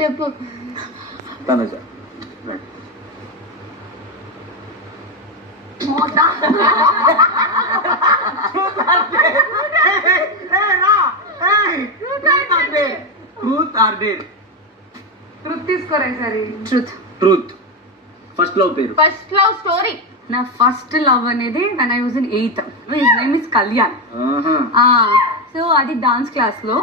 చెప్పు. తనుజ. ట్రూత్ తీసుకోరా ఈసారి. ట్రూత్. ఫస్ట్ లవ్ పేరు. First love story. నా ఫస్ట్ లవ్ అనేది when I was in 8th. His name is Kalyan. So అది డాన్స్ క్లాస్ లో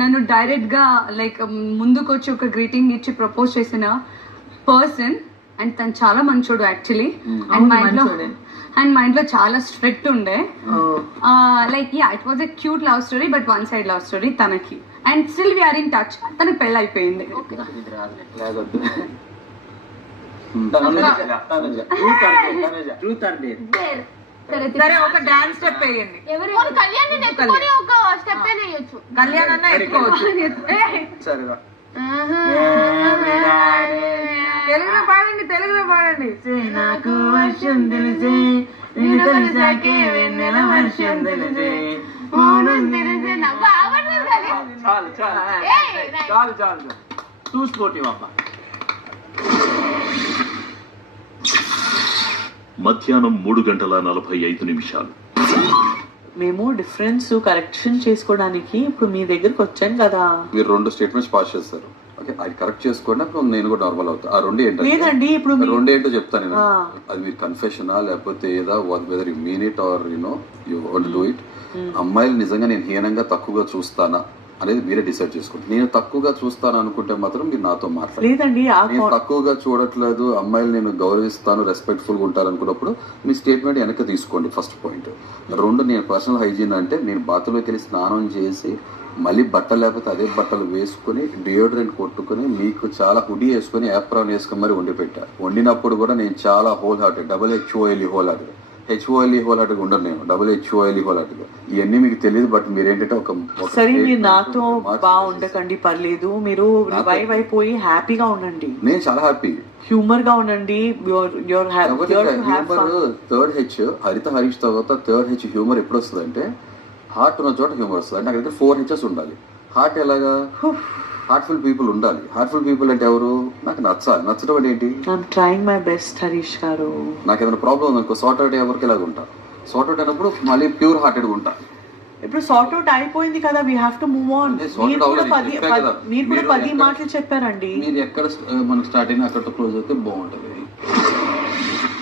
నన్ను డైరెక్ట్ గా లైక్ ముందుకొచ్చి ఒక గ్రీటింగ్ ఇచ్చి ప్రపోజ్ చేసిన పర్సన్. అండ్ తను చాలా మంచోడు యాక్చువల్లీ. అండ్ మా ఇంట్లో చాలా స్ట్రిక్ట్ ఉండే. Like ya it was a cute love story but one side love story తనకి. And still we are in touch. తనకి పెళ్ళి అయిపోయింది. సరే ఒక డాన్స్ స్టెప్ వేయండి. కళ్యాణ్ ఎత్తుకొని ఒక స్టెప్ వేయొచ్చు. కళ్యాణ్ అన్న ఎత్తుకోవచ్చు. తెలుగులో పాడండి, తెలుగులో పాడండి. నాకు వర్షం తెలిసే నిన్ను కలిసాకే వెన్నెల వర్షం తెలిసే చాలు టూ స్పోర్టివ్ అబ్బా. మధ్యాహ్నం 3:45. మేము డిఫరెన్స్ కరెక్షన్ చేసుకోవడానికి ఇప్పుడు మీ దగ్గరకు వచ్చాను కదా. మీరు 2 స్టేట్మెంట్స్ పాస్ చేస్తారు. ఓకే, అది కరెక్ట్ చేసుకోండి, అప్పుడు నేను కూడా నార్మల్ అవుతా. ఆ 2 ఏంటంటే లేదండి ఇప్పుడు 2 ఏంటో చెప్తాను నేను. అది మీరు కన్ఫెషనా లేకపోతే ఏదా whether you mean it or you want to do it. అమ్మాయిలు నిజంగా నేను హీనంగా తక్కువగా చూస్తానా అనేది మీరే డిసైడ్ చేసుకోండి. నేను తక్కువగా చూస్తాను అనుకుంటే మాత్రం మీరు నాతో మాట్లాడండి. లేదండి నేను తక్కువగా చూడట్లేదు, అమ్మాయిలు నేను గౌరవిస్తాను, రెస్పెక్ట్ఫుల్ గా ఉంటాను అనుకున్నప్పుడు మీ స్టేట్మెంట్ వెనక్కి తీసుకోండి. First point. 2, నేను పర్సనల్ హైజీన్ అంటే నేను బాత్రూంలోకి వెళ్ళి స్నానం చేసి మళ్ళీ బట్టలు లేకపోతే అదే బట్టలు వేసుకుని డియోడ్రెంట్ కొట్టుకుని మీకు చాలా హుడీ వేసుకుని యాప్రాన్ వేసుకుని మరి వండి పెట్టా. వండినప్పుడు కూడా నేను చాలా whole hearted, HOLE whole hearted. HOLE whole hearted ఉండను నేను, HOLE హోల్ హార్టెడ్. ఇవన్నీ మీకు తెలియదు. బట్ మీరు ఏంటంటే ఒక సరే మీరు నాతో బాగుండకండి, పర్లేదు. మీరు రివైవ్ అయిపోయి హ్యాపీగా ఉండండి. నేను చాలా హ్యాపీ. హ్యూమర్ గా ఉండండి. థర్డ్ హెచ్ హరిత హరీష్ తర్వాత థర్డ్ హెచ్ హ్యూమర్ ఎప్పుడు వస్తుంది అంటే హార్ట్ ఉన్న చోట హ్యూమర్ వస్తుంది. అంటే అక్కడ 4 హెచ్ఎస్ ఉండాలి. హార్ట్ ఎలాగా? హార్ట్ఫుల్ పీపుల్ ఉండాలి. హార్ట్ఫుల్ పీపుల్ అంటే ఎవరు? నాకు నచ్చాలి. నచ్చడం అంటే ఏంటి? I'm trying my best Harish గారు. నాకు ఏదైనా ప్రాబ్లం ఉందనుకో సార్ట్ అవుట్ ఎవరికి ఎలాగ ఉంటా. సార్ట్ అవుట్ అయినప్పుడు మళ్ళీ ప్యూర్ హార్టెడ్గా ఉంటా. ఇప్పుడు సార్ట్ అవుట్ అయిపోయింది కదా, we have to move on. మీరు కూడా 10 మాటలు చెప్పారండి. మీరు ఎక్కడ మనకు స్టార్ట్ అయినా అక్కడితో క్లోజ్ అయితే బాగుంటుంది.